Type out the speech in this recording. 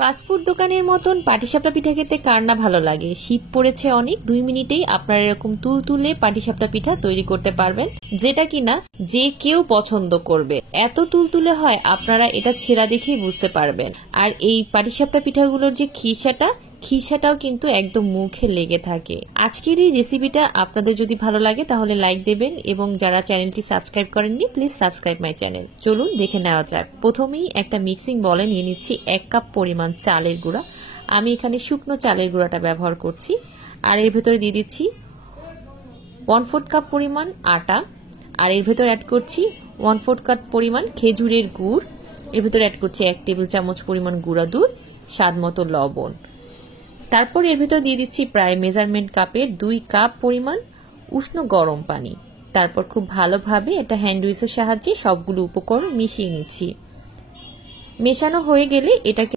Fast food দোকানের মতন পাটিসাপটা পিঠা খেতে কার না ভালো লাগে। শীত পড়েছে অনেক, 2 মিনিটেই আপনারা এরকম তুলতুলে পাটিসাপটা পিঠা তৈরি করতে পারবেন, যেটা কিনা যে কেউ পছন্দ করবে। এত তুলতুলে হয়, আপনারা এটা ছেঁড়া দেখেই বুঝতে পারবেন। আর এই পাটিসাপটা পিঠাগুলোর যে খিসাটাও কিন্তু একদম মুখে লেগে থাকে। আজকের এই রেসিপিটা আপনাদের যদি ভালো লাগে তাহলে লাইক দেবেন, এবং যারা চ্যানেলটি সাবস্ক্রাইব করেননি প্লিজ সাবস্ক্রাইব মাই চ্যানেল। চলুন দেখে নেওয়া যাক। প্রথমেই একটা মিক্সিং বলে নিয়ে নিচ্ছি 1 কাপ পরিমাণ চালের গুঁড়া। আমি এখানে শুকনো চালের গুঁড়াটা ব্যবহার করছি। আর এর ভেতরে দিয়ে দিচ্ছি 1/4 কাপ পরিমাণ আটা। আর এর ভেতরে অ্যাড করছি 1/4 কাপ পরিমাণ খেজুরের গুড়। এর ভেতরে অ্যাড করছি 1 টেবিল চামচ পরিমাণ গুঁড়া দুধ, স্বাদ মতো লবণ। তারপর এর ভেতর দিয়ে দিচ্ছি প্রায় মেজারমেন্ট কাপের 2 কাপ পরিমাণ উষ্ণ গরম পানি। তারপর খুব ভালোভাবে এটা হ্যান্ড উইচের সাহায্যে সবগুলো উপকরণ মিশিয়ে নিচ্ছি। মেশানো হয়ে গেলে এটাকে